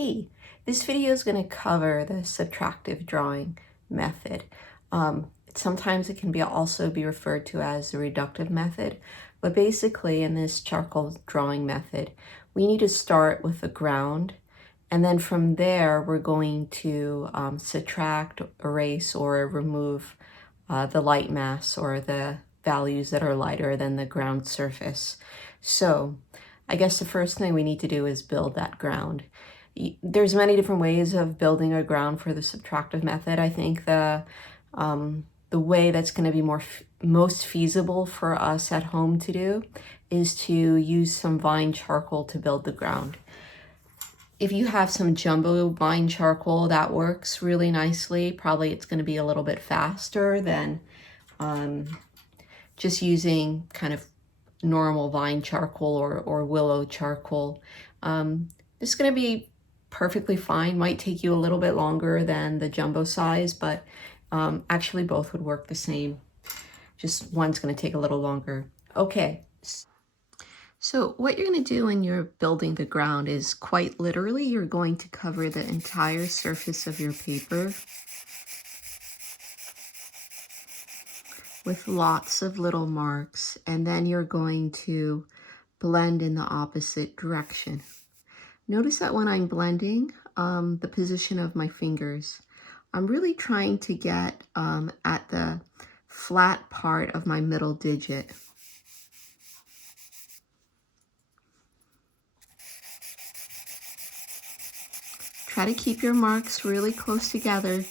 Hey, this video is going to cover the subtractive drawing method. Sometimes it can also be referred to as the reductive method, but basically in this charcoal drawing method, we need to start with the ground, and then from there we're going to subtract, erase, or remove the light mass or the values that are lighter than the ground surface. So I guess the first thing we need to do is build that ground. There's many different ways of building a ground for the subtractive method. I think the way that's going to be most feasible for us at home to do is to use some vine charcoal to build the ground. If you have some jumbo vine charcoal, that works really nicely. Probably it's going to be a little bit faster than just using kind of normal vine charcoal or willow charcoal. This is going to be perfectly fine. Might take you a little bit longer than the jumbo size, but actually both would work the same. Just one's going to take a little longer. Okay. So what you're going to do when you're building the ground is quite literally you're going to cover the entire surface of your paper with lots of little marks, and then you're going to blend in the opposite direction. Notice that when I'm blending the position of my fingers, I'm really trying to get at the flat part of my middle digit. Try to keep your marks really close together.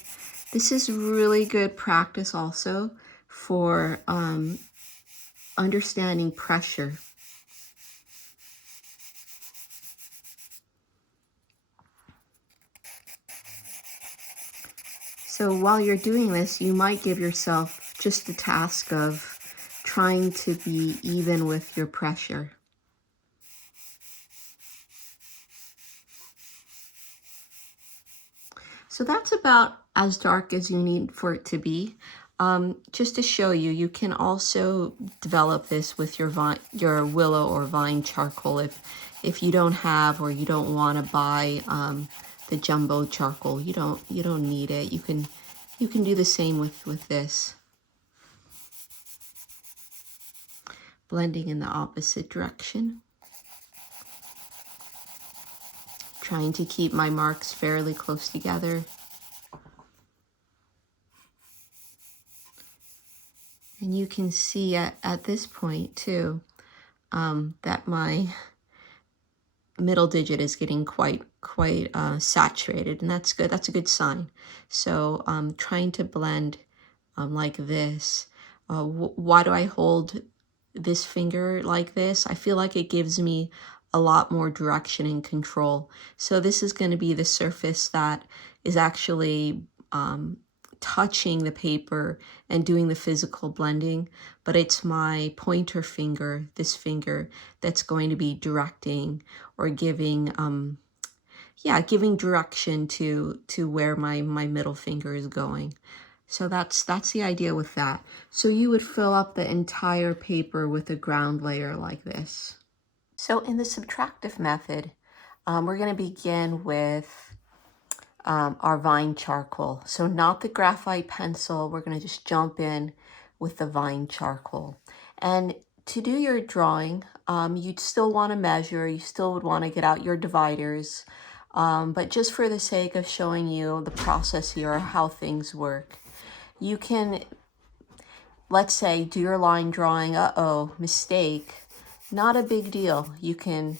This is really good practice also for understanding pressure. So while you're doing this, you might give yourself just the task of trying to be even with your pressure. So that's about as dark as you need for it to be. Just to show you, you can also develop this with your willow or vine charcoal if you don't have or you don't want to buy the jumbo charcoal. You don't need it. You can do the same with this. Blending in the opposite direction. Trying to keep my marks fairly close together. And you can see at this point too that my middle digit is getting quite saturated, and that's good. That's a good sign. So trying to blend like this. Why do I hold this finger like this? I feel like it gives me a lot more direction and control. So this is going to be the surface that is actually touching the paper and doing the physical blending, but it's my pointer finger, this finger, that's going to be directing or giving giving direction to where my middle finger is going. So that's the idea with that. So you would fill up the entire paper with a ground layer like this. So in the subtractive method, we're going to begin with our vine charcoal. So not the graphite pencil, we're going to just jump in with the vine charcoal. And to do your drawing, you'd still want to measure, you still would want to get out your dividers, but just for the sake of showing you the process here, or how things work, you can, let's say, do your line drawing, mistake, not a big deal. You can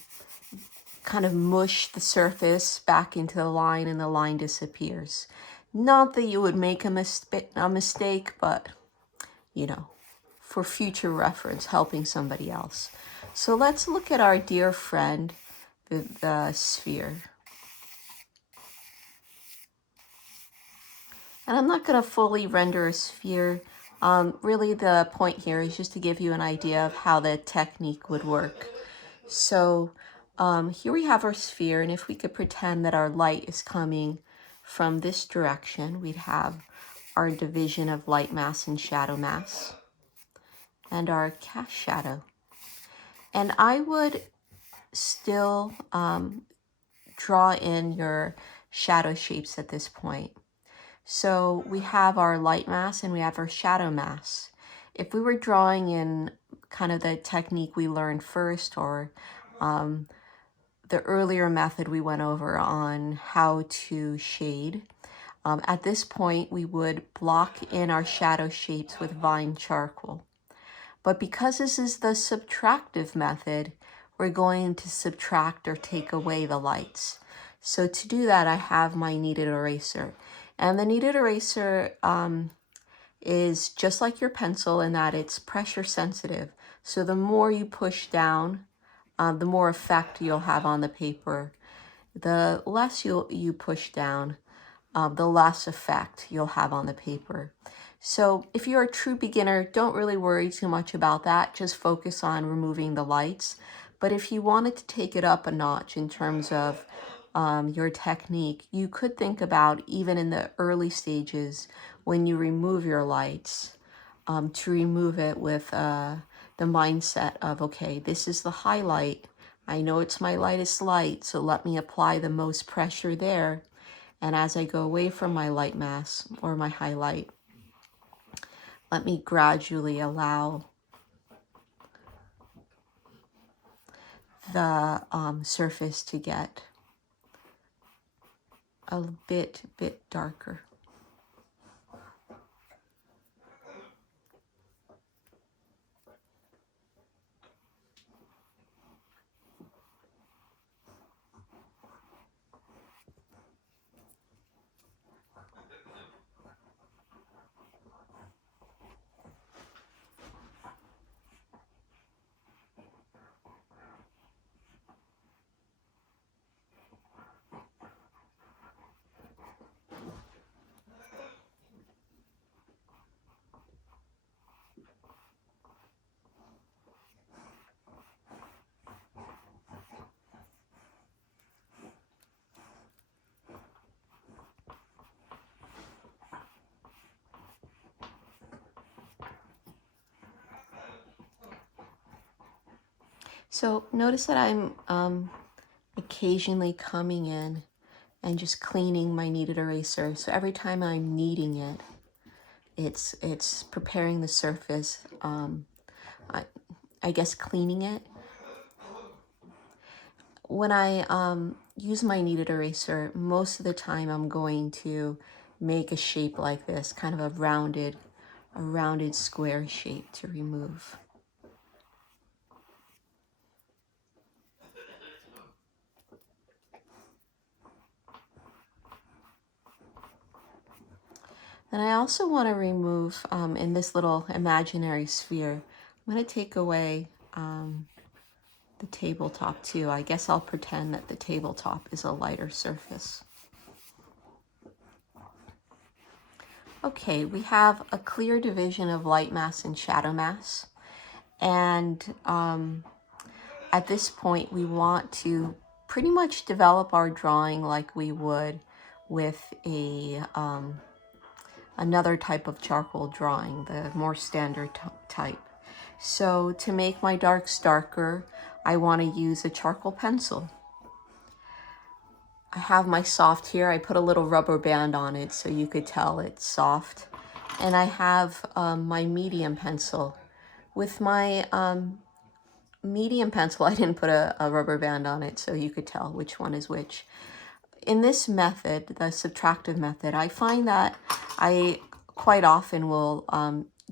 kind of mush the surface back into the line and the line disappears. Not that you would make a mistake, but, you know, for future reference, helping somebody else. So let's look at our dear friend, the sphere. And I'm not going to fully render a sphere. Really the point here is just to give you an idea of how the technique would work. So here we have our sphere, and if we could pretend that our light is coming from this direction, we'd have our division of light mass and shadow mass, and our cast shadow. And I would still draw in your shadow shapes at this point. So we have our light mass and we have our shadow mass. If we were drawing in kind of the technique we learned first, or the earlier method we went over on how to shade, at this point we would block in our shadow shapes with vine charcoal. But because this is the subtractive method, we're going to subtract or take away the lights. So to do that, I have my kneaded eraser. And the kneaded eraser is just like your pencil in that it's pressure sensitive. So the more you push down, the more effect you'll have on the paper. The less you push down, the less effect you'll have on the paper. So if you're a true beginner, don't really worry too much about that. Just focus on removing the lights. But if you wanted to take it up a notch in terms of your technique, you could think about, even in the early stages, when you remove your lights, to remove it with the mindset of, okay, this is the highlight. I know it's my lightest light, so let me apply the most pressure there. And as I go away from my light mass or my highlight, let me gradually allow the surface to get a bit darker. So notice that I'm occasionally coming in and just cleaning my kneaded eraser. So every time I'm kneading it, it's preparing the surface, I guess cleaning it. When I use my kneaded eraser, most of the time I'm going to make a shape like this, kind of a rounded square shape to remove. And I also want to remove, in this little imaginary sphere, I'm going to take away the tabletop too. I guess I'll pretend that the tabletop is a lighter surface. Okay, we have a clear division of light mass and shadow mass. And at this point, we want to pretty much develop our drawing like we would with a another type of charcoal drawing, the more standard type. So to make my darks darker, I want to use a charcoal pencil. I have my soft here. I put a little rubber band on it so you could tell it's soft. And I have my medium pencil. With my medium pencil, I didn't put a rubber band on it so you could tell which one is which. In this method, the subtractive method, I find that I quite often will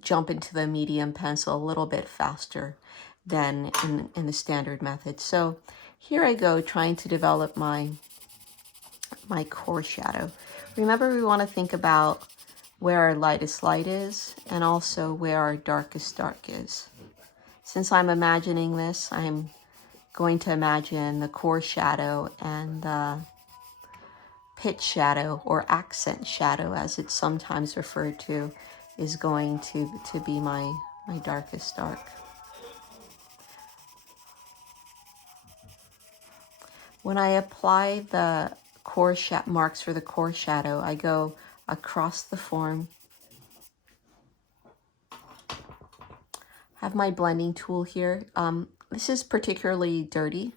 jump into the medium pencil a little bit faster than in the standard method. So here I go, trying to develop my core shadow. Remember, we want to think about where our lightest light is and also where our darkest dark is. Since I'm imagining this, I'm going to imagine the core shadow and the pitch shadow, or accent shadow as it's sometimes referred to, is going to be my darkest dark. When I apply the core marks for the core shadow, I go across the form. Have my blending tool here. This is particularly dirty,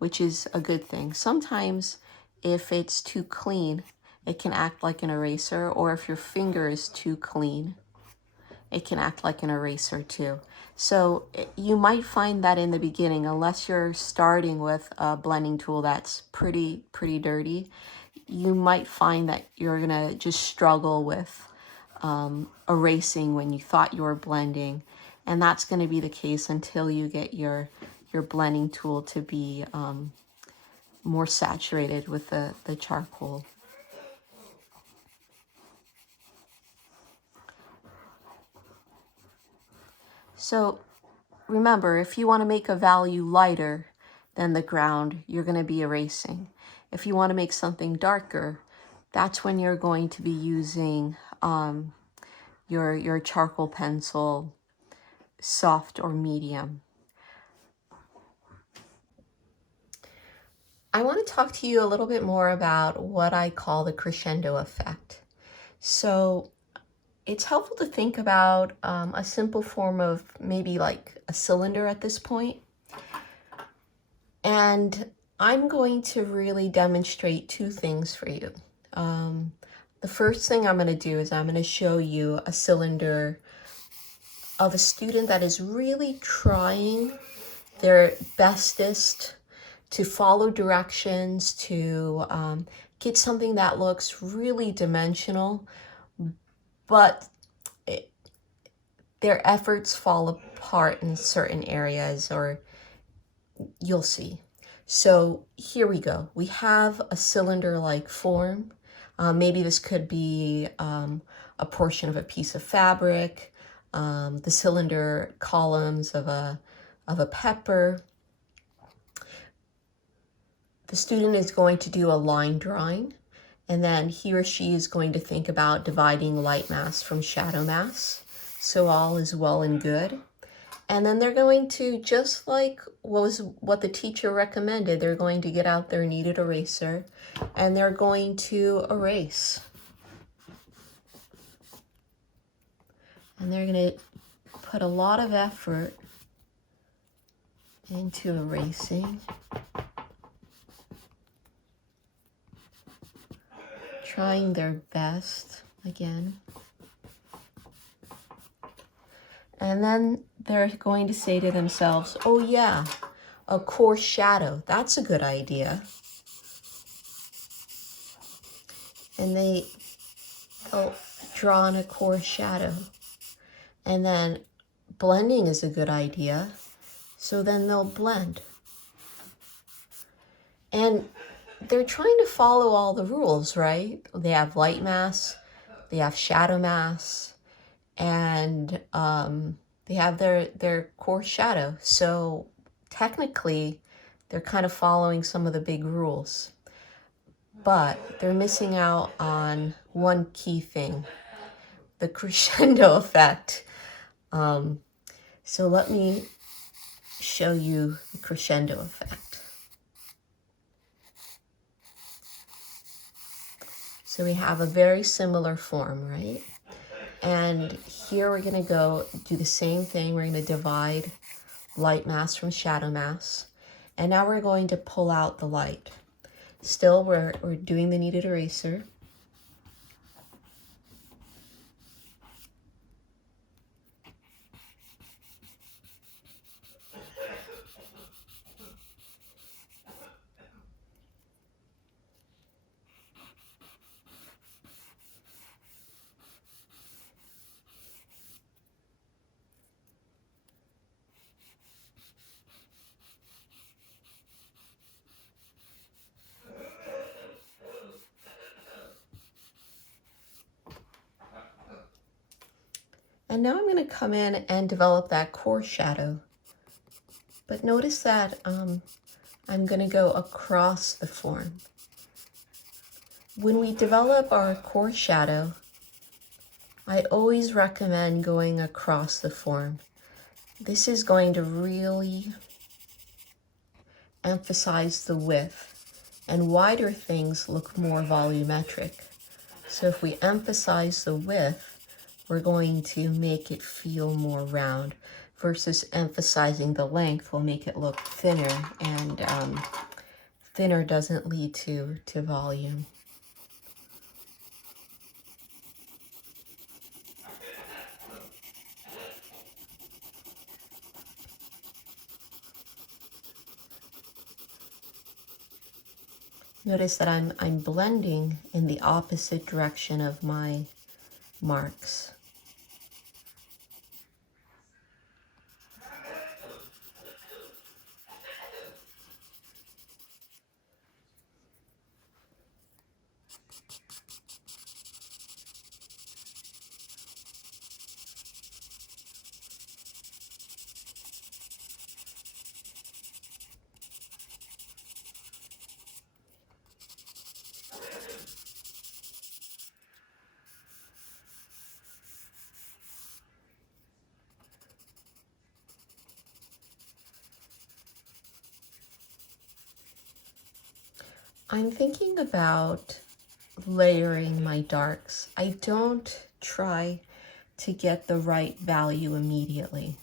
which is a good thing. Sometimes if it's too clean, it can act like an eraser, or if your finger is too clean, it can act like an eraser too. So you might find that in the beginning, unless you're starting with a blending tool that's pretty dirty, you might find that you're gonna just struggle with erasing when you thought you were blending. And that's gonna be the case until you get your blending tool to be more saturated with the charcoal. So remember, if you want to make a value lighter than the ground, you're going to be erasing. If you want to make something darker, that's when you're going to be using your charcoal pencil, soft or medium. I want to talk to you a little bit more about what I call the crescendo effect. So it's helpful to think about a simple form of maybe like a cylinder at this point. And I'm going to really demonstrate two things for you. The first thing I'm going to do is I'm going to show you a cylinder of a student that is really trying their bestest to follow directions, to get something that looks really dimensional, but their efforts fall apart in certain areas, or you'll see. So here we go. We have a cylinder-like form. Maybe this could be a portion of a piece of fabric, the cylinder columns of a pepper. The student is going to do a line drawing, and then he or she is going to think about dividing light mass from shadow mass. So all is well and good. And then they're going to, just like what the teacher recommended, they're going to get out their kneaded eraser and they're going to erase. And they're going to put a lot of effort into erasing. Trying their best again. And then they're going to say to themselves, oh yeah, a coarse shadow, that's a good idea. And they'll draw on a coarse shadow. And then blending is a good idea. So then they'll blend. And they're trying to follow all the rules, right? They have light mass, they have shadow mass, and they have their coarse shadow. So technically, they're kind of following some of the big rules. But they're missing out on one key thing, the crescendo effect. So let me show you the crescendo effect. So we have a very similar form, right? And here we're going to go do the same thing. We're going to divide light mass from shadow mass. And now we're going to pull out the light. Still, we're doing the kneaded eraser. And now I'm going to come in and develop that coarse shadow. But notice that I'm going to go across the form. When we develop our coarse shadow, I always recommend going across the form. This is going to really emphasize the width, and wider things look more volumetric. So if we emphasize the width, we're going to make it feel more round, versus emphasizing the length will make it look thinner and thinner doesn't lead to volume. Notice that I'm blending in the opposite direction of my marks. I'm thinking about layering my darks. I don't try to get the right value immediately.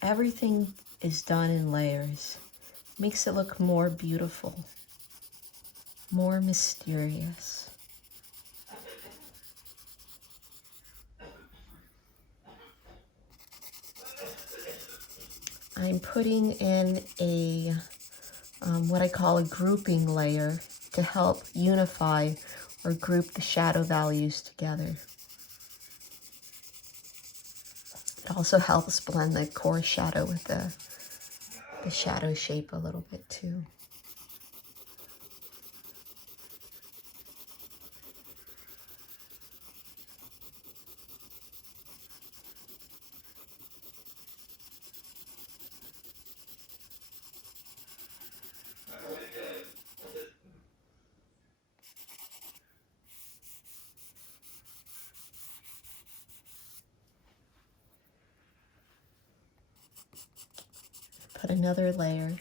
Everything is done in layers. Makes it look more beautiful, more mysterious. I'm putting in a what I call a grouping layer to help unify or group the shadow values together. It also helps blend the core shadow with the shadow shape a little bit too. Put another layer.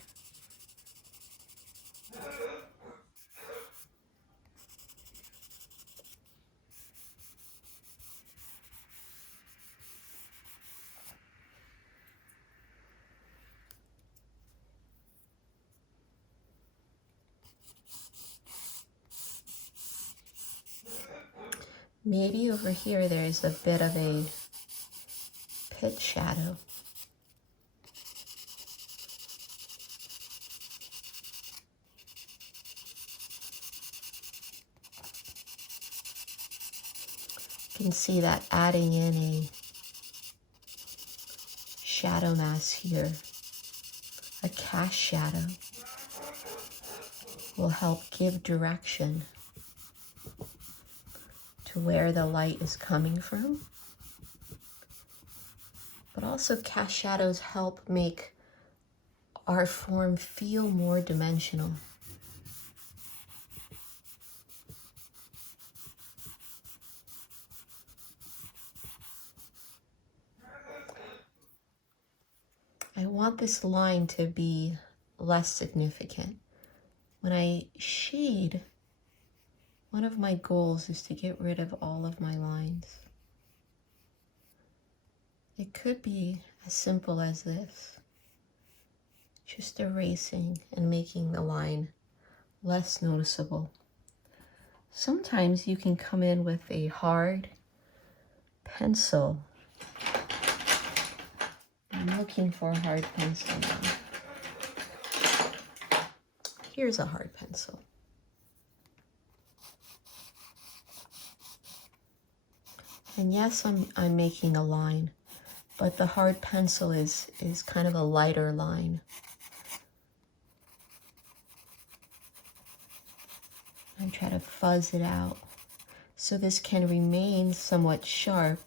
Maybe over here there's a bit of a pit shadow. You can see that adding in a shadow mask here, a cast shadow, will help give direction to where the light is coming from. But also cast shadows help make our form feel more dimensional. I want this line to be less significant. When I shade, one of my goals is to get rid of all of my lines. It could be as simple as this, just erasing and making the line less noticeable. Sometimes you can come in with a hard pencil. I'm looking for a hard pencil now. Here's a hard pencil. And yes, I'm making a line, but the hard pencil is kind of a lighter line. I'm trying to fuzz it out so this can remain somewhat sharp.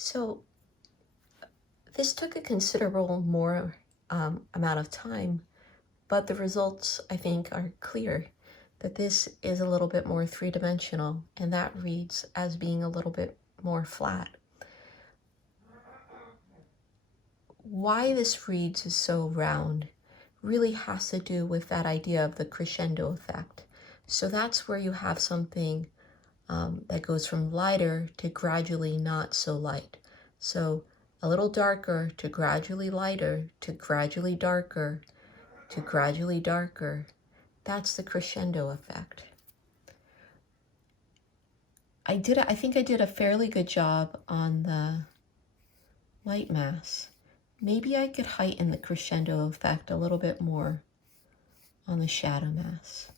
So this took a considerable more amount of time, but the results, I think, are clear that this is a little bit more three-dimensional, and that reads as being a little bit more flat. Why this reads is so round really has to do with that idea of the crescendo effect. So that's where you have something that goes from lighter to gradually not so light. So a little darker to gradually lighter to gradually darker to gradually darker. That's the crescendo effect. I think I did a fairly good job on the light mass. Maybe I could heighten the crescendo effect a little bit more on the shadow mass.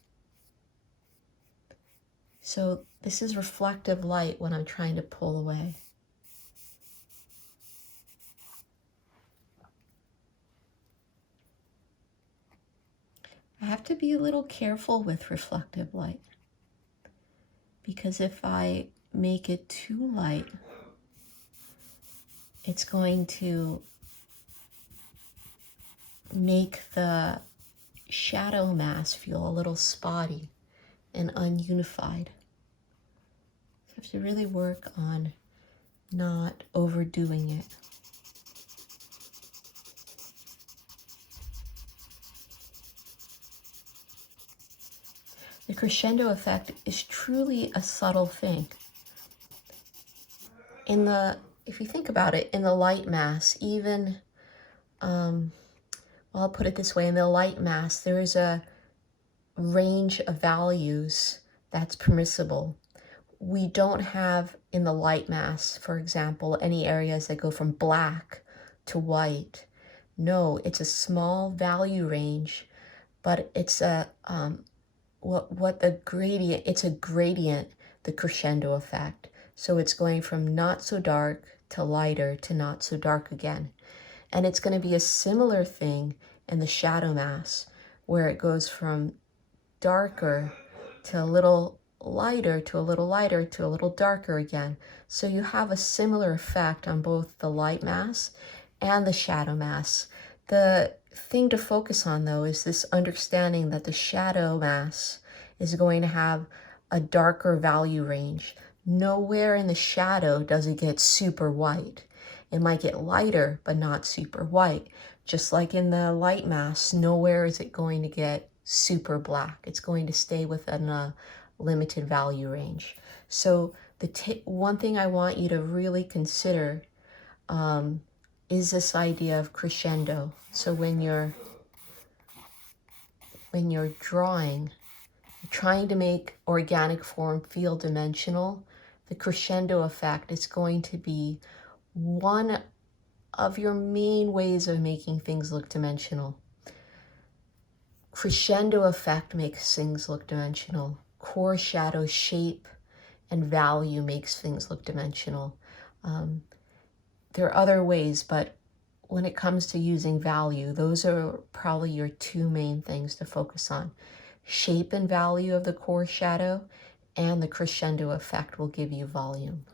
So this is reflective light when I'm trying to pull away. I have to be a little careful with reflective light, because if I make it too light, it's going to make the shadow mass feel a little spotty and ununified. So I have to really work on not overdoing it. The crescendo effect is truly a subtle thing. If you think about it, in the light mass, even, well, I'll put it this way, in the light mass, there is a range of values that's permissible. We don't have in the light mass, for example, any areas that go from black to white. No, it's a small value range, but it's a it's a gradient, the crescendo effect. So it's going from not so dark to lighter to not so dark again. And it's going to be a similar thing in the shadow mass, where it goes from darker to a little lighter to a little lighter to a little darker again. So you have a similar effect on both the light mass and the shadow mass. The thing to focus on, though, is this understanding that the shadow mass is going to have a darker value range. Nowhere in the shadow does it get super white. It might get lighter, but not super white. Just like in the light mass, nowhere is it going to get super black. It's going to stay within a limited value range. So one thing I want you to really consider is this idea of crescendo. So when you're drawing, you're trying to make organic form feel dimensional, the crescendo effect is going to be one of your main ways of making things look dimensional. Crescendo effect makes things look dimensional. Core shadow shape and value makes things look dimensional. There are other ways, but when it comes to using value, those are probably your two main things to focus on. Shape and value of the core shadow, and the crescendo effect will give you volume.